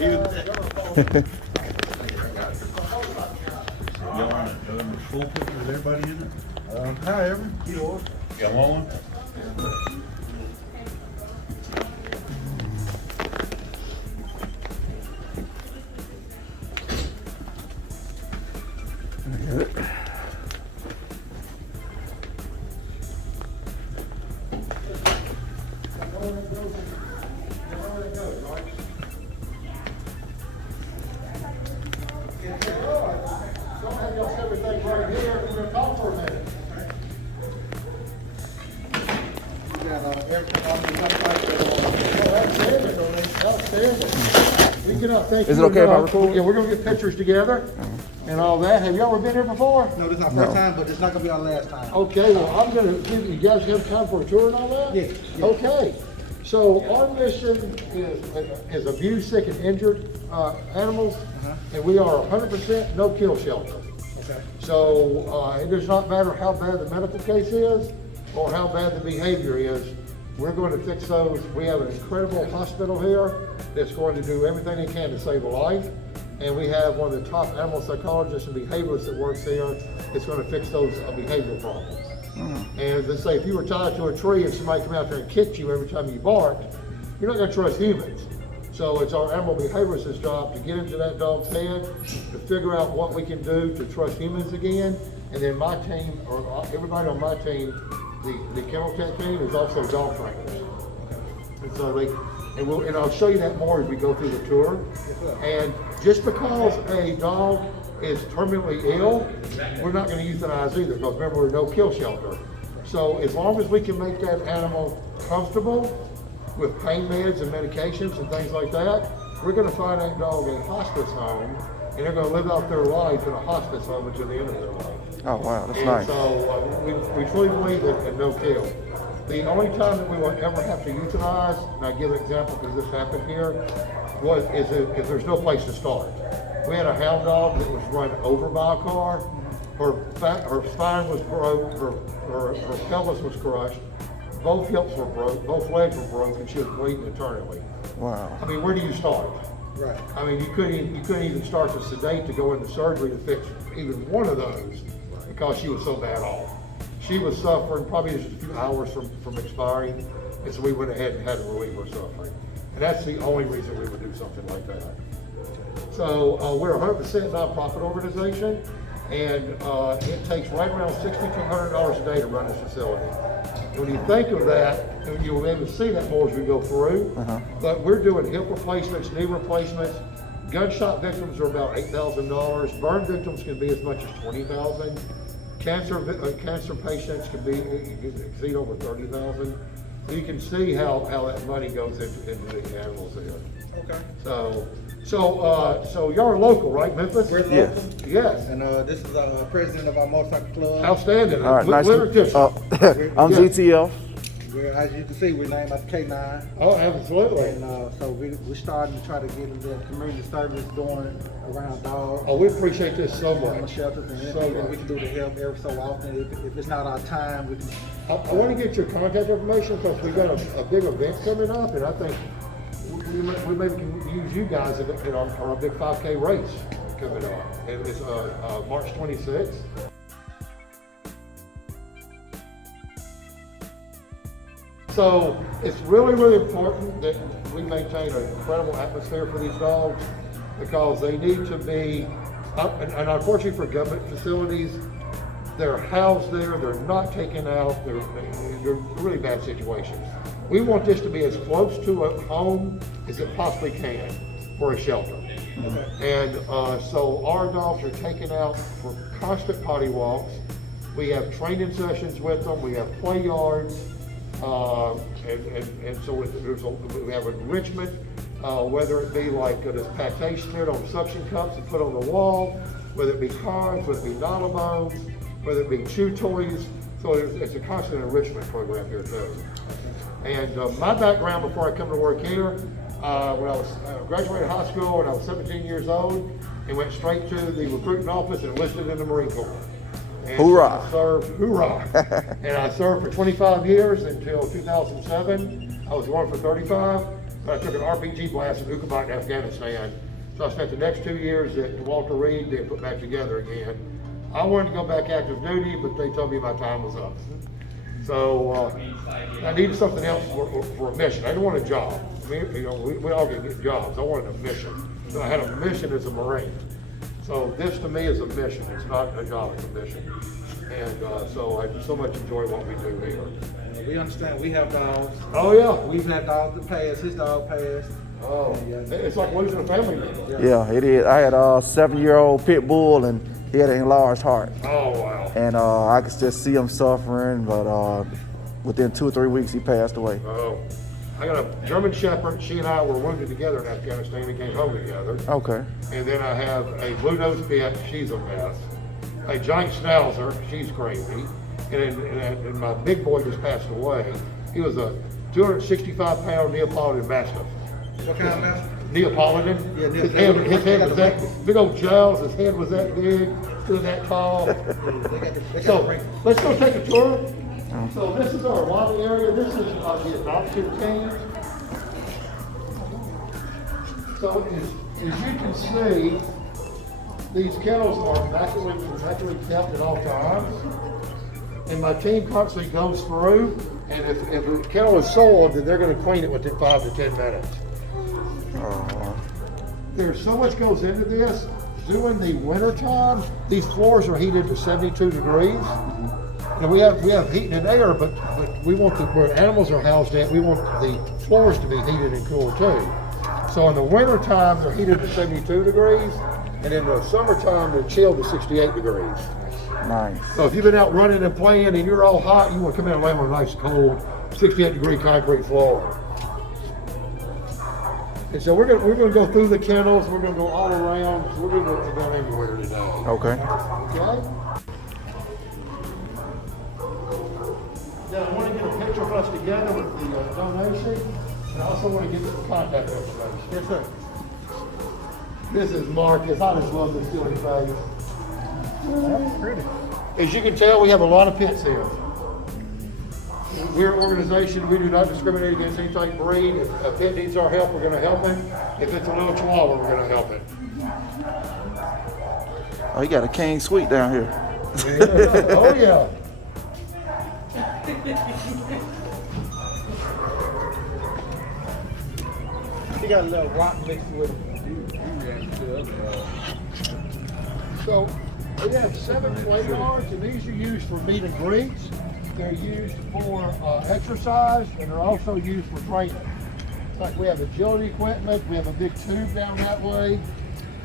Y'all want a full picture with everybody in it? However, you know. Y'all want one? Everything right here, we're gonna talk for a minute. You got everything on the website. Outstanding. You get up, thank you. Is it okay if I record? Yeah, we're gonna get pictures together and all that. Have you ever been here before? No, this is our first time, but it's not gonna be our last time. Okay, well, I'm gonna give you guys have time for a tour and all that? Yeah, yeah. Okay, so our mission is abused, sick, and injured animals, and we are 100% no-kill shelter. Okay. So it does not matter how bad the medical case is or how bad the behavior is, we're going to fix those. We have an incredible hospital here that's going to do everything they can to save a life. And we have one of the top animal psychologists and behaviorists that works here that's going to fix those behavioral problems. And as they say, if you were tied to a tree and somebody come out there and kicked you every time you barked, you're not going to trust humans. So it's our animal behaviorist's job to get into that dog's head, to figure out what we can do to trust humans again. And then my team, or everybody on my team, the kennel tech team is also dog trainers. And so and I'll show you that more as we go through the tour. And just because a dog is terminally ill, we're not going to euthanize either, because remember, we're a no-kill shelter. So as long as we can make that animal comfortable with pain meds and medications and things like that, we're going to find that dog a hospice home, and they're going to live out their life in a hospice home until the end of their life. Oh, wow, that's And nice. so we truly believe in no kill. The only time that we will ever have to euthanize, and I give an example because this happened here, is if there's no place to start. We had a hound dog that was run over by a car. Her spine was broke, her pelvis was crushed, both hips were broke, both legs were broken, and she was bleeding internally. Wow. I mean, where do you start? Right. I mean, you couldn't even start to sedate to go into surgery to fix even one of those because she was so bad off. She was suffering probably just a few hours from expiring, and so we went ahead and had to relieve her suffering. And that's the only reason we would do something like that. So we're a 100% nonprofit organization, and it takes right around $6,200 a day to run this facility. When you think of that, you'll be able to see that more as we go through, but we're doing hip replacements, knee replacements. Gunshot victims are about $8,000. Burn victims can be as much as $20,000. Cancer patients can exceed over $30,000. So you can see how that money goes into the animals here. Okay. So y'all are local, right, Memphis? We're local. Yes. Yes. And this is our president of our motorcycle club. Outstanding. All right, nice to Literature. I'm Yeah. GTL. As you can see, we're named after K9. Oh, absolutely. And so we're starting to try to get into community service going around dogs. Oh, we appreciate this so And much. shelters and So anything much. we can do to help every so often. If it's not our time, we can. I want to get your contact information because we've got a big event coming up, and I think we maybe can use you guys in our big 5K race coming up. And it's March 26th. So it's really, really important that we maintain an incredible atmosphere for these dogs because they need to be, and unfortunately for government facilities, they're housed there, they're not taken out, they're really bad situations. We want this to be as close to a home as it possibly can for a shelter. And so our dogs are taken out for constant potty walks. We have training sessions with them, we have play yards, and so we have enrichment, whether it be like this pate smeared on suction cups and put on the wall, whether it be cards, whether it be noddle bones, whether it be chew toys. So it's a constant enrichment program here too. And my background before I come to work here, when I was graduated high school when I was 17 years old, and went straight to the recruiting office and enlisted in the Marine Corps. And Hoorah! I served, hoorah! And I served for 25 years until 2007. I was going for 35. but I took an RPG blast in Uqabat in Afghanistan. So I spent the next 2 years at Walter Reed, then put back together again. I wanted to go back active duty, but they told me my time was up. So I needed something else for a mission. I didn't want a job. I mean, you know, we all get jobs. I wanted a mission. So I had a mission as a Marine. So this to me is a mission. It's not a job, it's a mission. And so I so much enjoy what we do here. We understand, we have dogs. Oh yeah. We've had dogs that passed, his dog passed. Oh, it's like losing a family member. Yeah, it is. I had a 7-year-old pit bull, and he had an enlarged heart. Oh wow. And I could just see him suffering, but within 2 or 3 weeks, he passed away. Oh, I got a German Shepherd. She and I were wounded together in Afghanistan. We came home together. Okay. And then I have a blue-nosed pit. She's a mess. A giant schnauzer. She's crazy. And my big boy just passed away. He was a 265-pound Neapolitan Mastiff. What kind of master? Neapolitan. Yeah, his head was that big old jowls. His head was that big, stood that tall. So let's go take a tour. So this is our lobby area. This is the adoption cage. So as you can see, these kennels are immaculately kept at all times. And my team constantly goes through, and if a kennel is sold, then they're going to clean it within 5 to 10 minutes. There's so much goes into this. During the winter time, these floors are heated to 72 degrees. And we have heat and air, but we want where animals are housed at, we want the floors to be heated and cool too. So in the winter time, they're heated to 72 degrees, and in the summertime, they're chilled to 68 degrees. Nice. So if you've been out running and playing and you're all hot, you want to come in and lay on a nice cold 68-degree concrete floor. And so we're gonna go through the kennels. We're gonna go all around. So we're gonna go anywhere today. Okay. Okay. Now I want to get a picture of us together with the donation, and I also want to get the contact information. Yes, sir. This is Marcus. I just love this silly face. That's pretty. As you can tell, we have a lot of pits here. We're an organization, we do not discriminate against any type of breed. If a pit needs our help, we're gonna help him. If it's a little chihuahua, we're gonna help it. Oh, you got a king suite down here. Oh yeah. He got a little rock mixed with him. So we have 7 play yards, and these are used for meet and greets. They're used for exercise, and they're also used for training. Like we have agility equipment, we have a big tube down that way.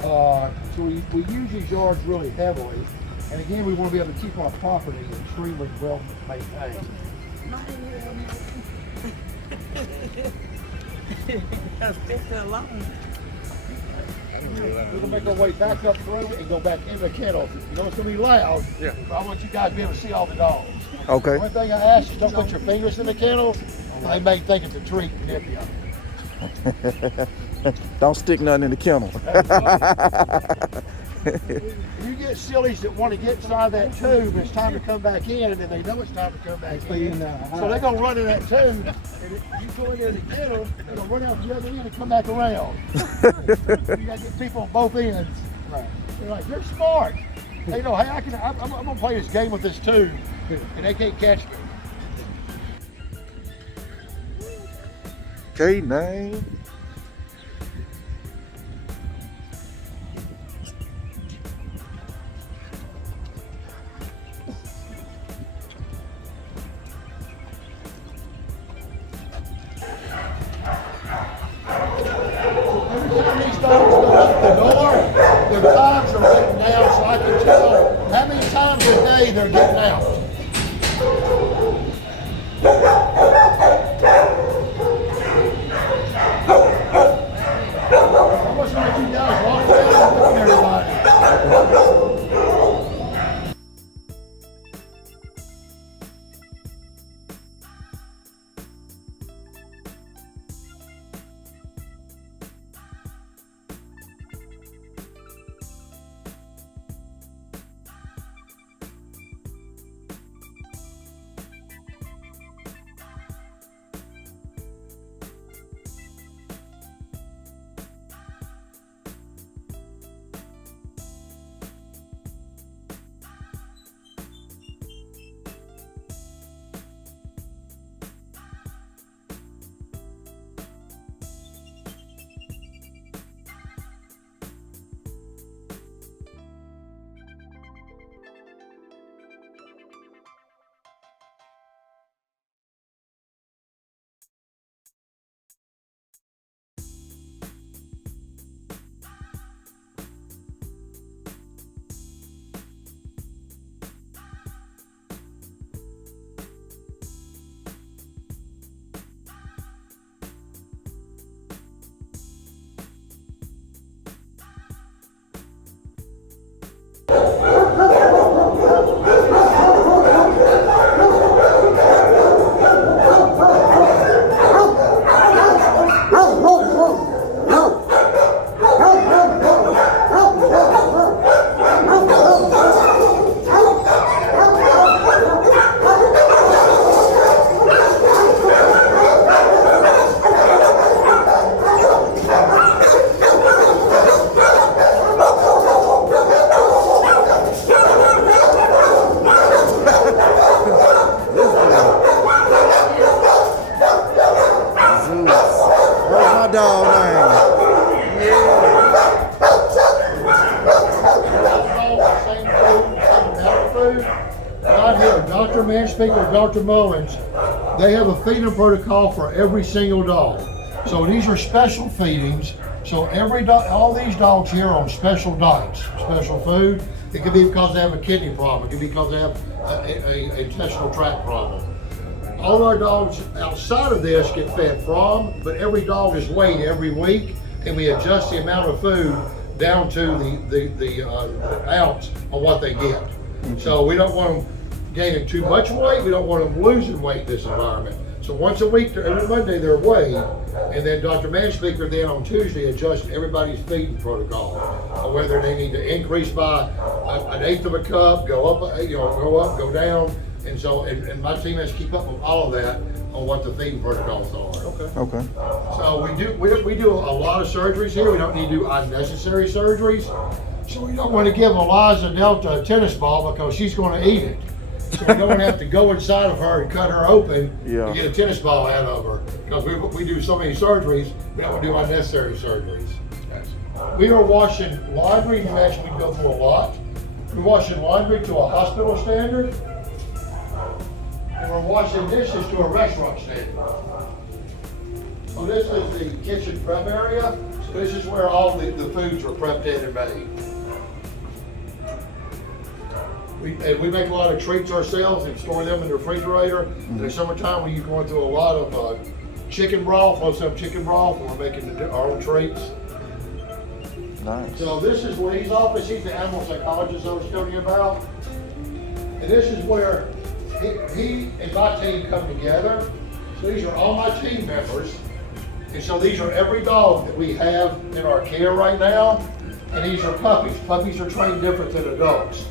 So we use these yards really heavily. And again, we want to be able to keep our property extremely well maintained. That's just alone. We're gonna make our way back up through and go back in the kennel. You know it's gonna be loud. Yeah. But I want you guys to be able to see all the dogs. Okay. One thing I ask is don't put your fingers in the kennel. They may think it's a treat and nip you. Don't stick nothing in the kennel. You get sillies that want to get inside that tube, it's time to come back in, and then they know it's time to come back in. So they're gonna run in that tube, and if you go in there in the kennel, they're gonna run out the other end and come back around. You gotta get people on both ends. Right. They're like, they're smart. They know, hey, I'm gonna play this game with this tube, and they can't catch me. K9. Every time these dogs go out the door, their times are written down so I can tell how many times a day they're getting out. I must let you guys walk down and look at everybody. food, right here, Dr. Manspeaker and Dr. Mullins, they have a feeding protocol for every single dog. So these are special feedings. So all these dogs here are on special diets, special food. It could be because they have a kidney problem. It could be because they have a intestinal tract problem. All our dogs outside of this get fed from, but every dog is weighed every week, and we adjust the amount of food down to the ounce on what they get. So we don't want them gaining too much weight. We don't want them losing weight in this environment. So once a week, every Monday, they're weighed, and then Dr. Manspeaker then on Tuesday adjusts everybody's feeding protocol, whether they need to increase by an eighth of a cup, go up, go down, and so and my team has to keep up with all of that on what the feeding protocols are. Okay. So we do a lot of surgeries here. We don't need to do unnecessary surgeries. So we don't want to give Eliza Delta a tennis ball because she's going to eat it. So we don't have to go inside of her and cut her open and get a tennis ball out of her. Because we do so many surgeries, we don't want to do unnecessary surgeries. We are washing laundry. You mentioned we go through a lot. We're washing laundry to a hospital standard. And we're washing dishes to a restaurant standard. So this is the kitchen prep area. So this is where all the foods are prepped in and made. We make a lot of treats ourselves and store them in the refrigerator. In the summertime, we're going through a lot of chicken broth, most of them chicken broth, and we're making our own treats. Nice. So this is Lee's office. He's the animal psychologist I was telling you about. And this is where he and my team come together. So these are all my team members. And so these are every dog that we have in our care right now. And these are puppies. Puppies are trained different than adults.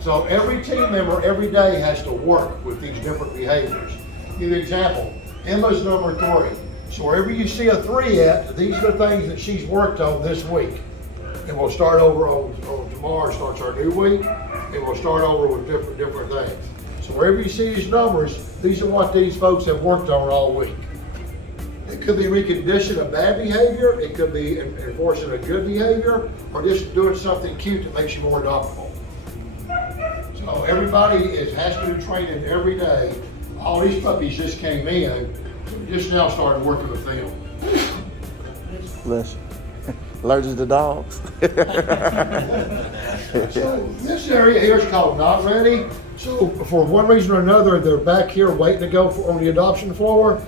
So every team member every day has to work with these different behaviors. Give you an example. Emma's number 3. So wherever you see a 3 at, these are the things that she's worked on this week. And we'll start over on tomorrow, starts our new week, and we'll start over with different things. So wherever you see these numbers, these are what these folks have worked on all week. It could be reconditioning a bad behavior, it could be enforcing a good behavior, or just doing something cute that makes you more adoptable. So everybody has to do training every day. All these puppies just came in, so we just now started working with them. Bless you. Allergic to dogs. So this area here is called not ready. So for one reason or another, they're back here waiting to go on the adoption floor.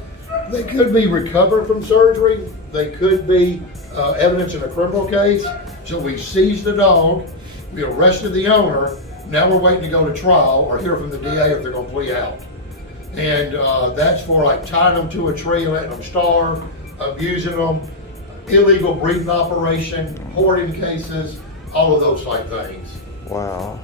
They could be recovered from surgery. They could be evidence in a criminal case. So we seized the dog, we arrested the owner. Now we're waiting to go to trial or hear from the DA if they're going to plea out. And that's for like tying them to a tree, letting them starve, abusing them, illegal breeding operation, hoarding cases, all of those type things. Wow.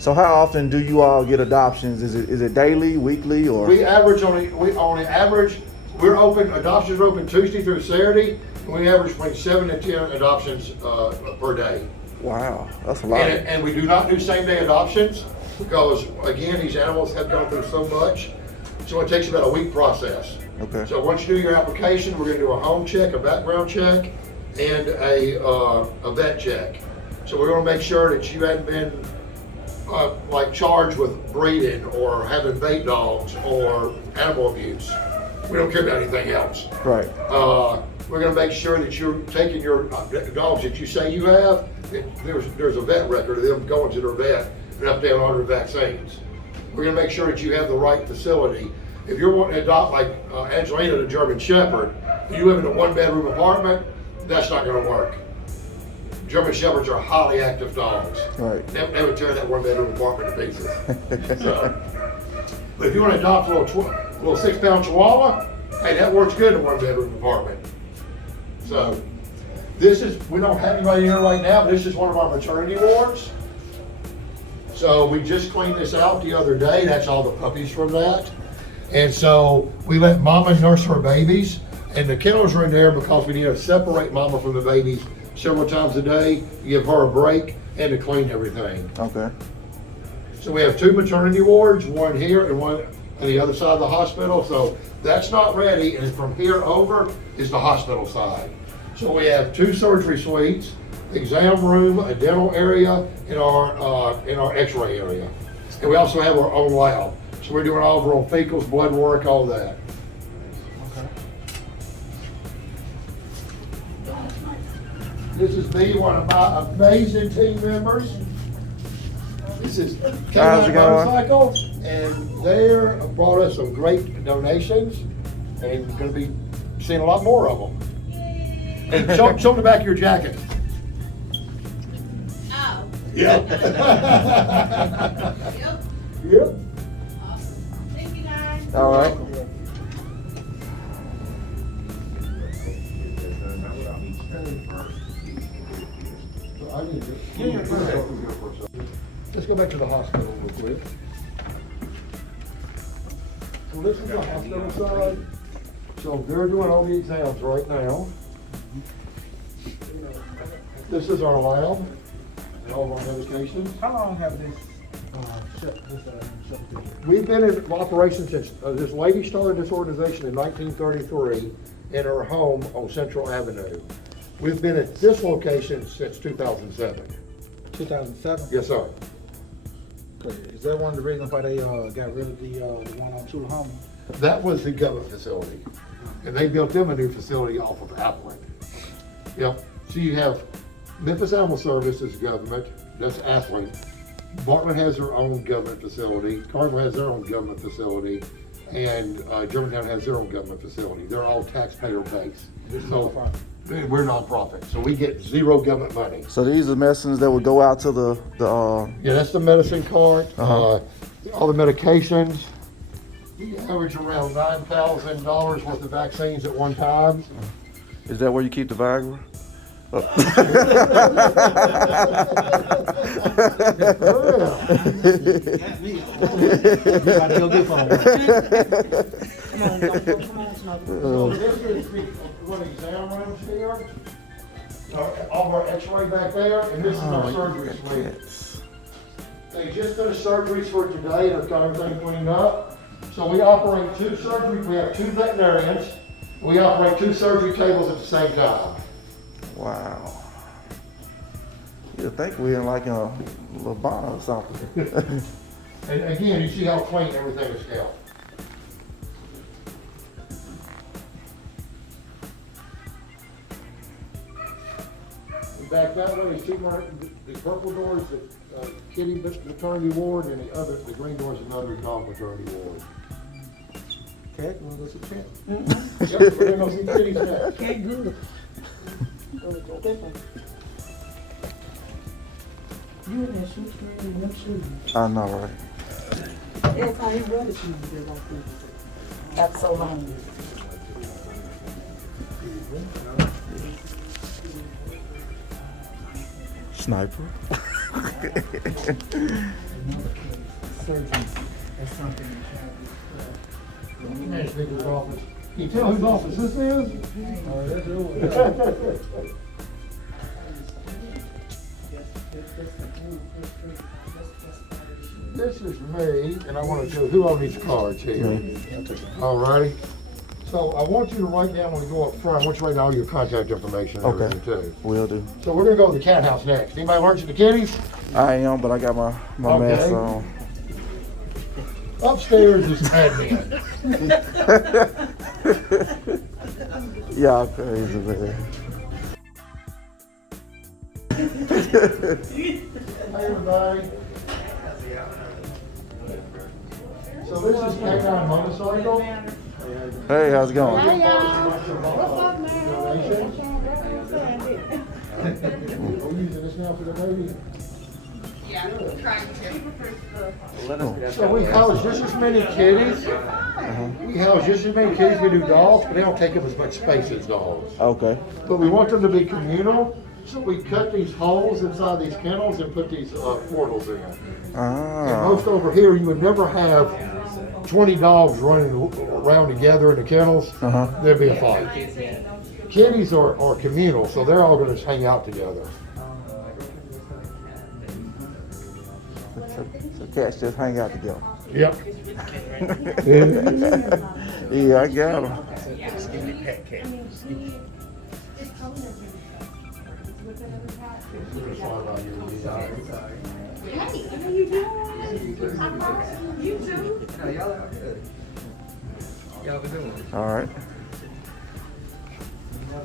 So how often do you all get adoptions? Is it daily, weekly, or? We average on average, we're open, adoptions are open Tuesday through Saturday, and we average between 7 to 10 adoptions per day. Wow, that's a lot. And we do not do same day adoptions because again, these animals have gone through so much. So it takes about a week process. Okay. So once you do your application, we're gonna do a home check, a background check, and a vet check. So we're gonna make sure that you hadn't been like charged with breeding or having bait dogs or animal abuse. We don't care about anything else. Right. We're gonna make sure that you're taking your dogs that you say you have, there's a vet record of them going to their vet and up there on their vaccines. We're gonna make sure that you have the right facility. If you're wanting to adopt like Angelina, the German Shepherd, and you live in a 1-bedroom apartment, that's not gonna work. German Shepherds are highly active dogs. Right. They would tear that 1-bedroom apartment to pieces. So, but if you want to adopt a little 6-pound Chihuahua, hey, that works good in a 1-bedroom apartment. So we don't have anybody here right now, but this is one of our maternity wards. So we just cleaned this out the other day. That's all the puppies from that. And so we let mama nurse her babies, and the kennels are in there because we need to separate mama from the babies several times a day, give her a break, and to clean everything. Okay. So we have 2 maternity wards, one here and one on the other side of the hospital. So that's not ready, and from here over is the hospital side. So we have 2 surgery suites, exam room, a dental area, and our x-ray area. And we also have our own lab. So we're doing all of our own fecals, blood work, all that. This is me, one of my amazing team members. This is How's it K9 going? Motorcycle, and they brought us some great donations, and we're gonna be seeing a lot more of them. And show the back of your jacket. Oh. Yep. Yep. Yep. Awesome. Thank you guys. All right. Let's go back to the hospital real quick. So this is the hospital side. So they're doing all the exams right now. This is our lab and all of our medications. How long have this, shut down? We've been in operation since, this lady started this organization in 1933 in her home on Central Avenue. We've been at this location since 2007. 2007? Yes, sir. Okay. Is that one of the reasons why they, got rid of the one on Humane? That was the government facility. And they built them a new facility off of Appleton. Yep. So you have Memphis Animal Services government, that's Appleton. Bartlett has their own government facility. Cardinal has their own government facility. And Germantown has their own government facility. They're all taxpayer based. So we're nonprofit, so we get zero government money. So these are medicines that would go out to the Yeah, that's the medicine cart. Uh-huh. All the medications. We average around $9,000 worth of vaccines at one time. is that where you keep the Viagra? Everybody go get one. Come on, don't go, come on, Smoker. So this is one exam rooms here. All of our x-ray back there, and this is our surgery suite. Yes. They just finished surgeries for today, they've got everything cleaned up. So we operate two surgeries, we have two veterinarians. We operate two surgery tables at the same time. Wow. You'd think we're in like a little bar or something. And again, you see how clean everything is kept. And back that way is the purple door is the kitty maternity ward, and the green door is another dog maternity ward. Cat, you wanna go see Cat? Yep, we're gonna go see kitties next. Can't good. You in that shoe screen and them shoes. I know, right? That's how his brother shoes did like this. That's so long. Sniper. Surgery. That's something. Next nigga's office. Can you tell whose office this is? Oh, that's yours. This is me, and I want to do who owns these cards here. All righty. So I want you to write down when we go up front, I want you to write down all your contact information and Okay. everything too. Will do. So we're gonna go to the cat house next. Anybody allergic to kitties? I am, but I got my Okay. mask on. Upstairs is admin. Y'all crazy, man. Hey, everybody. So this is K9 Motorcycle. Hey, how's it going? What's up, man? We're using this now for the baby. Yeah, trying to. So we house just as many kitties. We house just as many kitties we do dogs, but they don't take up as much space as dogs. Okay. But we want them to be communal, so we cut these holes inside these kennels and put these portals in. And Ah. most over here, you would never have 20 dogs running around together in the kennels. Uh-huh. There'd be a fight. Kitties are communal, so they're all gonna just hang out together. So cats just hang out together. Yep. Yeah, I got them. Hey, how you doing? I'm awesome. You too? No, y'all are good. Y'all been doing? All right.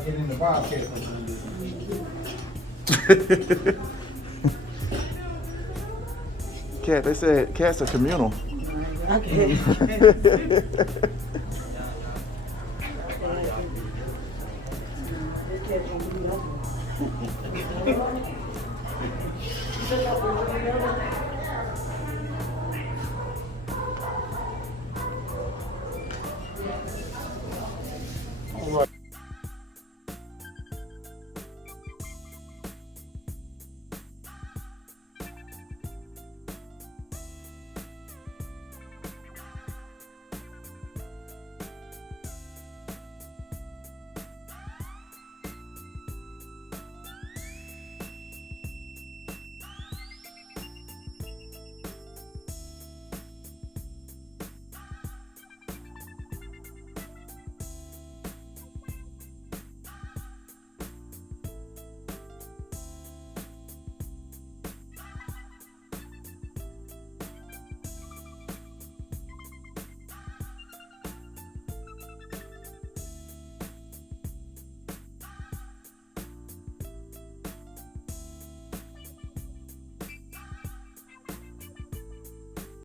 Get in the Bobcat. Cat, they said cats are communal. Okay.